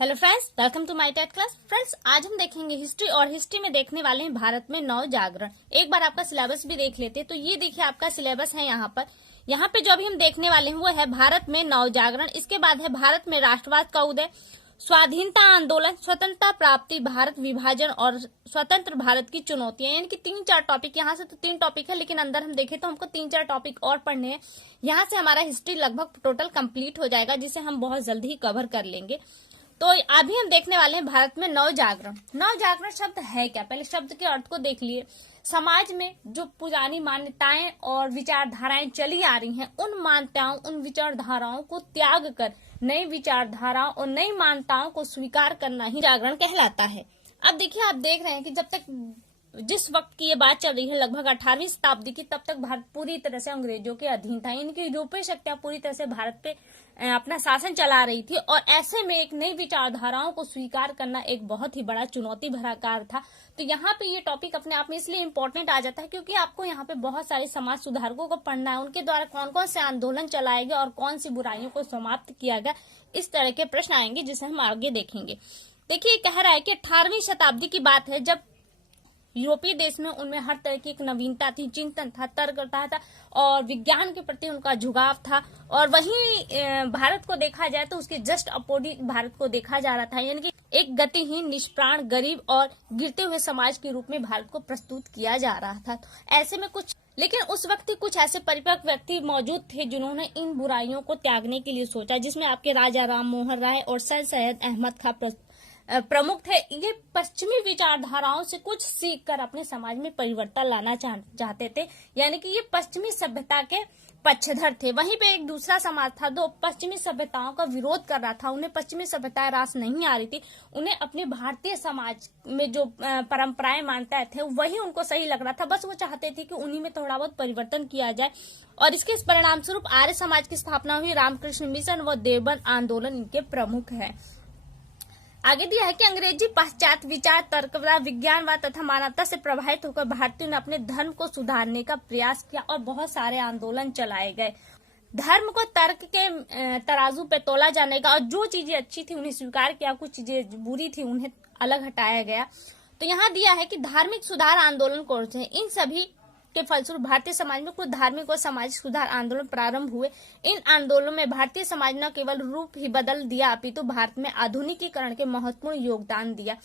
Hello friends, welcome to my TET class. Friends, आज हम देखेंगे हिस्ट्री और हिस्ट्री में देखने वाले हैं भारत में नव जागरण। एक बार आपका सिलेबस भी देख लेते हैं। तो ये देखिए आपका सिलेबस है यहाँ पे जो अभी हम देखने वाले हैं वो है भारत में नव जागरण। इसके बाद है भारत में राष्ट्रवाद का उदय, स्वाधीनता आंदोलन, स्वतंत्रता प्राप्ति, भारत विभाजन और स्वतंत्र भारत की चुनौतियां। यानी कि 3-4 टॉपिक, यहाँ से तो 3 टॉपिक है लेकिन अंदर हम देखें तो हमको 3-4 टॉपिक और पढ़ने हैं। यहाँ से हमारा हिस्ट्री लगभग टोटल कंप्लीट हो जाएगा, जिसे हम बहुत जल्दी ही कवर कर लेंगे। तो अभी हम देखने वाले हैं भारत में नव जागरण। नव जागरण शब्द है क्या, पहले शब्द के अर्थ को देख लिए। समाज में जो पुरानी मान्यताएं और विचारधाराएं चली आ रही हैं, उन मान्यताओं उन विचारधाराओं को त्याग कर नई विचारधाराओं और नई मान्यताओं को स्वीकार करना ही जागरण कहलाता है। अब देखिए, आप देख रहे हैं कि जब तक जिस वक्त की ये बात चल रही है, लगभग 18वीं शताब्दी की, तब तक भारत पूरी तरह से अंग्रेजों के अधीन था। इनकी यूरोपीय शक्तियां पूरी तरह से भारत पे अपना शासन चला रही थी और ऐसे में एक नई विचारधाराओं को स्वीकार करना एक बहुत ही बड़ा चुनौती भरा कार्य था। तो यहाँ पे ये टॉपिक अपने आप में इसलिए इम्पोर्टेंट आ जाता है क्योंकि आपको यहाँ पे बहुत सारे समाज सुधारकों को पढ़ना है, उनके द्वारा कौन कौन से आंदोलन चलाए गए और कौन सी बुराइयों को समाप्त किया गया। इस तरह के प्रश्न आएंगे जिसे हम आगे देखेंगे। देखिए, कह रहा है कि 18वीं शताब्दी की बात है, जब यूरोपीय देश में उनमें हर तरह की एक नवीनता थी, चिंतन था, तर्क था और विज्ञान के प्रति उनका झुकाव था। और वहीं भारत को देखा जाए तो उसके जस्ट अपोजिट भारत को देखा जा रहा था, यानी कि एक गतिहीन, निष्प्राण, गरीब और गिरते हुए समाज के रूप में भारत को प्रस्तुत किया जा रहा था। तो ऐसे में लेकिन उस वक्त कुछ ऐसे परिपक्व व्यक्ति मौजूद थे जिन्होंने इन बुराइयों को त्यागने के लिए सोचा, जिसमें आपके राजा राम मोहन राय और सर सैयद अहमद खां प्रमुख थे। ये पश्चिमी विचारधाराओं से कुछ सीख कर अपने समाज में परिवर्तन लाना चाहते थे, यानी कि ये पश्चिमी सभ्यता के पक्षधर थे। वहीं पे एक दूसरा समाज था जो पश्चिमी सभ्यताओं का विरोध कर रहा था। उन्हें पश्चिमी सभ्यताएं रास नहीं आ रही थी, उन्हें अपने भारतीय समाज में जो परंपराएं मानते थे वही उनको सही लग रहा था। बस वो चाहते थे कि उन्हीं में थोड़ा बहुत परिवर्तन किया जाए और इसके परिणाम स्वरूप आर्य समाज की स्थापना हुई। रामकृष्ण मिशन व देवबंद आंदोलन इनके प्रमुख है। आगे दिया है कि अंग्रेजी पाश्चात्य विचार, तर्कवाद, विज्ञानवाद तथा मानवता से प्रभावित होकर भारतीयों ने अपने धर्म को सुधारने का प्रयास किया और बहुत सारे आंदोलन चलाए गए। धर्म को तर्क के तराजू पे तोला जाने का और जो चीजें अच्छी थी उन्हें स्वीकार किया, कुछ चीजें बुरी थी उन्हें अलग हटाया गया। तो यहाँ दिया है कि धार्मिक सुधार आंदोलन कौन से हैं। इन सभी के फलस्वरूप भारतीय समाज में कुछ धार्मिक और सामाजिक सुधार आंदोलन प्रारंभ हुए। इन आंदोलनों में भारतीय समाज न केवल रूप ही बदल दिया अपितु भारत में आधुनिकीकरण के महत्वपूर्ण योगदान दिया।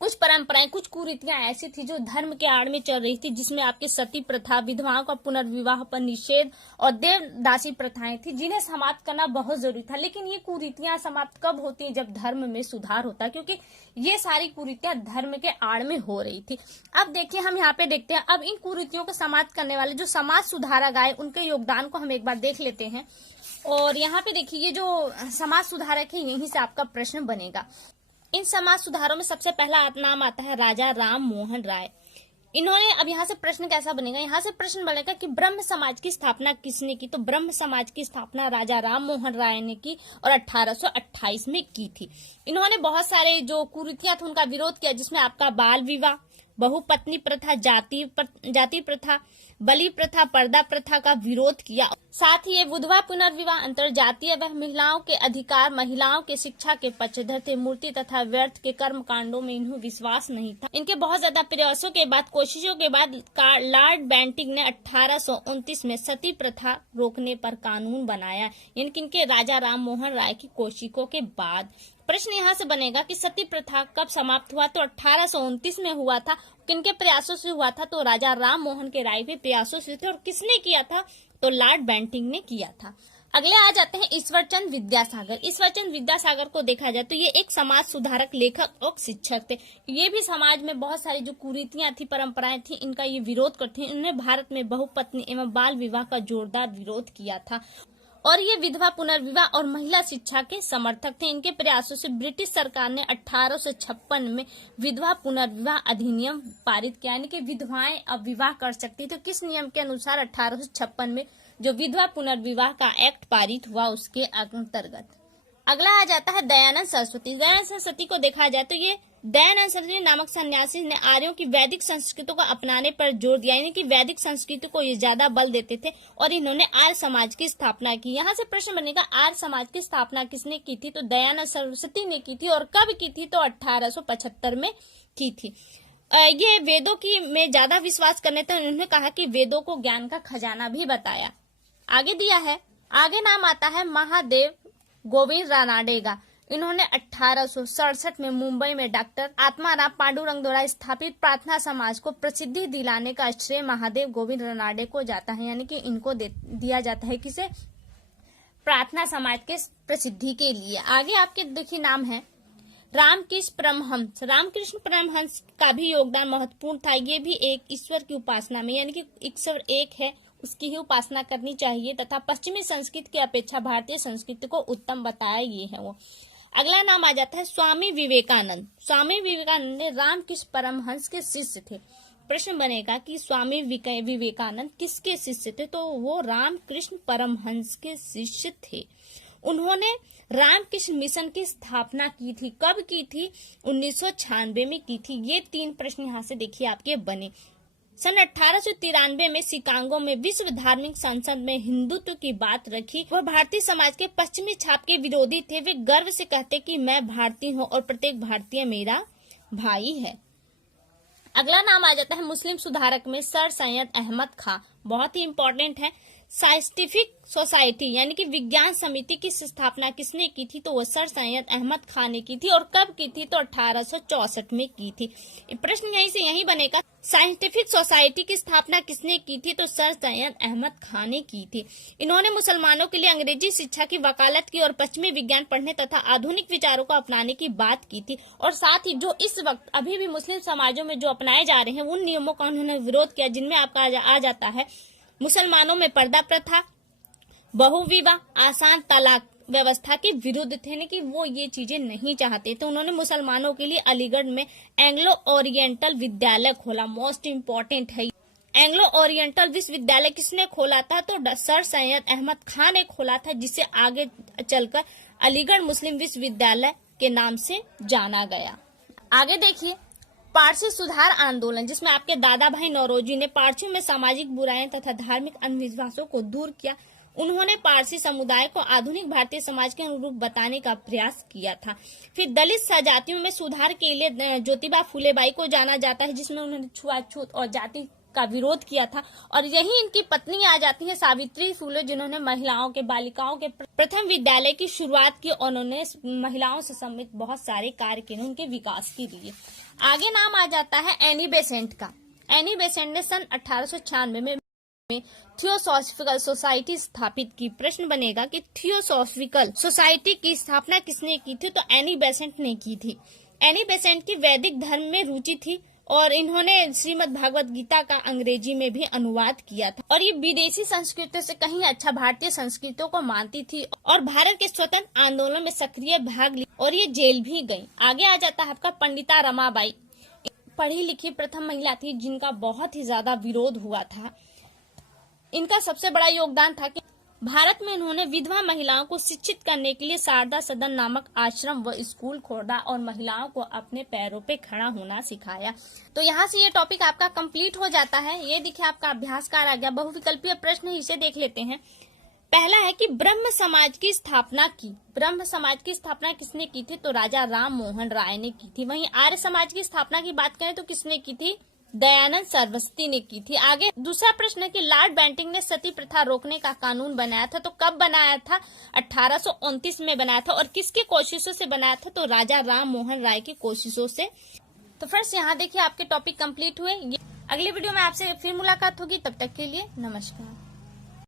कुछ परंपराएं, कुछ कुरीतियां ऐसी थी जो धर्म के आड़ में चल रही थी, जिसमें आपकी सती प्रथा, विधवाओं का पुनर्विवाह पर निषेध और देवदासी प्रथाएं थी, जिन्हें समाप्त करना बहुत जरूरी था। लेकिन ये कुरीतियां समाप्त कब होती हैं? जब धर्म में सुधार होता है, क्योंकि ये सारी कुरीतियां धर्म के आड़ में हो रही थी। अब देखिए, हम यहाँ पे देखते हैं, अब इन कुरीतियों को समाप्त करने वाले जो समाज सुधारक आए उनके योगदान को हम एक बार देख लेते हैं। और यहाँ पे देखिए, ये जो समाज सुधारक है यहीं से आपका प्रश्न बनेगा। इन समाज सुधारों में सबसे पहला नाम आता है राजा राम मोहन राय। इन्होंने, अब यहाँ से प्रश्न कैसा बनेगा, यहाँ से प्रश्न बनेगा कि ब्रह्म समाज की स्थापना किसने की? तो ब्रह्म समाज की स्थापना राजा राम मोहन राय ने की और 1828 में की थी। इन्होंने बहुत सारे जो कुरीतियां थी उनका विरोध किया, जिसमें आपका बाल विवाह, बहुपत्नी प्रथा, जाति प्रथा, बलि प्रथा, पर्दा प्रथा का विरोध किया। साथ ही ये विधवा पुनर्विवाह, अंतरजातीय व महिलाओं के अधिकार, महिलाओं के शिक्षा के पक्षधर थे। मूर्ति तथा व्यर्थ के कर्म कांडों में इन्हें विश्वास नहीं था। इनके बहुत ज्यादा प्रयासों के बाद, कोशिशों के बाद लॉर्ड बेंटिंक ने 1829 में सती प्रथा रोकने पर कानून बनाया, यानी कि इनके राजा राम मोहन राय की कोशिशों के बाद। प्रश्न यहाँ से बनेगा कि सती प्रथा कब समाप्त हुआ? तो 1829 में हुआ था। किनके प्रयासों से हुआ था? तो राजा राम मोहन के राय के प्रयासों से थे। और किसने किया था? तो लॉर्ड बेंटिंक ने किया था। अगले आ जाते हैं ईश्वरचंद विद्यासागर। ईश्वरचंद विद्यासागर को देखा जाए तो ये एक समाज सुधारक, लेखक और शिक्षक थे। ये भी समाज में बहुत सारी जो कुरीतियां थी, परंपराएं थी, इनका ये विरोध करते हैं। इन्होंने भारत में बहुपत्नी एवं बाल विवाह का जोरदार विरोध किया था और ये विधवा पुनर्विवाह और महिला शिक्षा के समर्थक थे। इनके प्रयासों से ब्रिटिश सरकार ने 1856 में विधवा पुनर्विवाह अधिनियम पारित किया, यानी कि विधवाएं अब विवाह कर सकती। तो किस नियम के अनुसार? 1856 में जो विधवा पुनर्विवाह का एक्ट पारित हुआ उसके अंतर्गत। अगला आ जाता है दयानंद सरस्वती। दयानंद सरस्वती को देखा जाए तो ये दयानंद सरस्वती नामक सन्यासी ने आर्यों की वैदिक संस्कृति को अपनाने पर जोर दिया, यानी कि वैदिक संस्कृति को ये ज्यादा बल देते थे और इन्होंने आर्य समाज की स्थापना की। यहाँ से प्रश्न बनेगा आर्य समाज की स्थापना किसने की थी? तो दयानंद सरस्वती ने की थी। और कब की थी? तो 1875 में की थी। ये वेदों की में ज्यादा विश्वास करने थे। उन्होंने कहा कि वेदों को ज्ञान का खजाना भी बताया। आगे दिया है, आगे नाम आता है महादेव गोविंद रानाडे का। इन्होंने 1867 में मुंबई में डॉक्टर आत्माराम पांडुरंग द्वारा स्थापित प्रार्थना समाज को प्रसिद्धि दिलाने का श्रेय महादेव गोविंद रानाडे को जाता है, यानी कि इनको दिया जाता है किसे? प्रार्थना समाज के प्रसिद्धि के लिए। आगे आपके देखिए नाम है रामकृष्ण परमहंस। रामकृष्ण परमहंस का भी योगदान महत्वपूर्ण था। ये भी एक ईश्वर की उपासना में, यानी कि ईश्वर एक है उसकी ही उपासना करनी चाहिए तथा पश्चिमी संस्कृति की अपेक्षा भारतीय संस्कृति को उत्तम बताया, ये है वो। अगला नाम आ जाता है स्वामी विवेकानंद। स्वामी विवेकानंद रामकृष्ण परमहंस के शिष्य थे। प्रश्न बनेगा कि स्वामी विवेकानंद किसके शिष्य थे? तो वो रामकृष्ण परमहंस के शिष्य थे। उन्होंने रामकृष्ण मिशन की स्थापना की थी। कब की थी? 1996 में की थी। ये 3 प्रश्न यहाँ से देखिए आपके बने। सन 1893 में शिकागो में विश्व धार्मिक संसद में हिंदुत्व की बात रखी। वह भारतीय समाज के पश्चिमी छाप के विरोधी थे। वे गर्व से कहते कि मैं भारतीय हूँ और प्रत्येक भारतीय मेरा भाई है। अगला नाम आ जाता है मुस्लिम सुधारक में सर सैयद अहमद खां। बहुत ही इंपॉर्टेंट है। साइंटिफिक सोसाइटी यानी कि विज्ञान समिति की स्थापना किसने की थी? तो वो सर सैयद अहमद खां ने की थी। और कब की थी? तो 1864 में की थी। प्रश्न यहीं से यही बनेगा, साइंटिफिक सोसाइटी की स्थापना किसने की थी? तो सर सैयद अहमद खां ने की थी। इन्होंने मुसलमानों के लिए अंग्रेजी शिक्षा की वकालत की और पश्चिमी विज्ञान पढ़ने तथा आधुनिक विचारों को अपनाने की बात की थी। और साथ ही जो इस वक्त अभी भी मुस्लिम समाजों में जो अपनाए जा रहे हैं उन नियमों का उन्होंने विरोध किया, जिनमें आपका आ जाता है मुसलमानों में पर्दा प्रथा, बहुविवाह, आसान तलाक व्यवस्था के विरुद्ध थे, कि वो ये चीजें नहीं चाहते। तो उन्होंने मुसलमानों के लिए अलीगढ़ में एंग्लो ओरिएंटल विद्यालय खोला। मोस्ट इम्पोर्टेंट है। एंग्लो ओरिएंटल विश्वविद्यालय किसने खोला था? तो सर सैयद अहमद खां ने खोला था, जिसे आगे चलकर अलीगढ़ मुस्लिम विश्वविद्यालय के नाम से जाना गया। आगे देखिए पारसी सुधार आंदोलन, जिसमें आपके दादा भाई नौरोजी ने पारसियों में सामाजिक बुराइयां तथा धार्मिक अंधविश्वासों को दूर किया। उन्होंने पारसी समुदाय को आधुनिक भारतीय समाज के अनुरूप बताने का प्रयास किया था। फिर दलित सजातियों में सुधार के लिए ज्योतिबा फुले बाई को जाना जाता है, जिसमें उन्होंने छुआछूत और जाति का विरोध किया था। और यही इनकी पत्नी आ जाती है सावित्री फुले, जिन्होंने महिलाओं के बालिकाओं के प्रथम विद्यालय की शुरुआत की। उन्होंने महिलाओं से संबंधित बहुत सारे कार्य किए उनके विकास के लिए। आगे नाम आ जाता है एनी बेसेंट का। एनी बेसेंट ने सन 1896 में थियोसॉफिकल सोसाइटी स्थापित की। प्रश्न बनेगा कि थियोसॉफिकल सोसाइटी की स्थापना किसने की थी? तो एनी बेसेंट ने की थी। एनी बेसेंट की वैदिक धर्म में रुचि थी और इन्होंने श्रीमद् भागवत गीता का अंग्रेजी में भी अनुवाद किया था। और ये विदेशी संस्कृतियों से कहीं अच्छा भारतीय संस्कृतियों को मानती थी और भारत के स्वतंत्र आंदोलन में सक्रिय भाग लिया और ये जेल भी गई। आगे आ जाता है आपका पंडिता रमाबाई। पढ़ी लिखी प्रथम महिला थी जिनका बहुत ही ज्यादा विरोध हुआ था। इनका सबसे बड़ा योगदान था कि भारत में इन्होंने विधवा महिलाओं को शिक्षित करने के लिए शारदा सदन नामक आश्रम व स्कूल खोला और महिलाओं को अपने पैरों पे खड़ा होना सिखाया। तो यहाँ से ये टॉपिक आपका कंप्लीट हो जाता है। ये देखिए आपका अभ्यासकार आ गया। बहुविकल्पीय प्रश्न इसे देख लेते हैं। पहला है कि ब्रह्म समाज की स्थापना की। ब्रह्म समाज की स्थापना किसने की थी? तो राजा राम मोहन राय ने की थी। वहीं आर्य समाज की स्थापना की बात करें तो किसने की थी? दयानंद सरस्वती ने की थी। आगे दूसरा प्रश्न है कि लॉर्ड बेंटिंक ने सती प्रथा रोकने का कानून बनाया था। तो कब बनाया था? 1829 में बनाया था। और किसके कोशिशों से बनाया था? तो राजा राम मोहन राय की कोशिशों से। तो फ्रेंड्स यहाँ देखिए आपके टॉपिक कंप्लीट हुए। अगली वीडियो में आपसे फिर मुलाकात होगी। तब तक के लिए नमस्कार।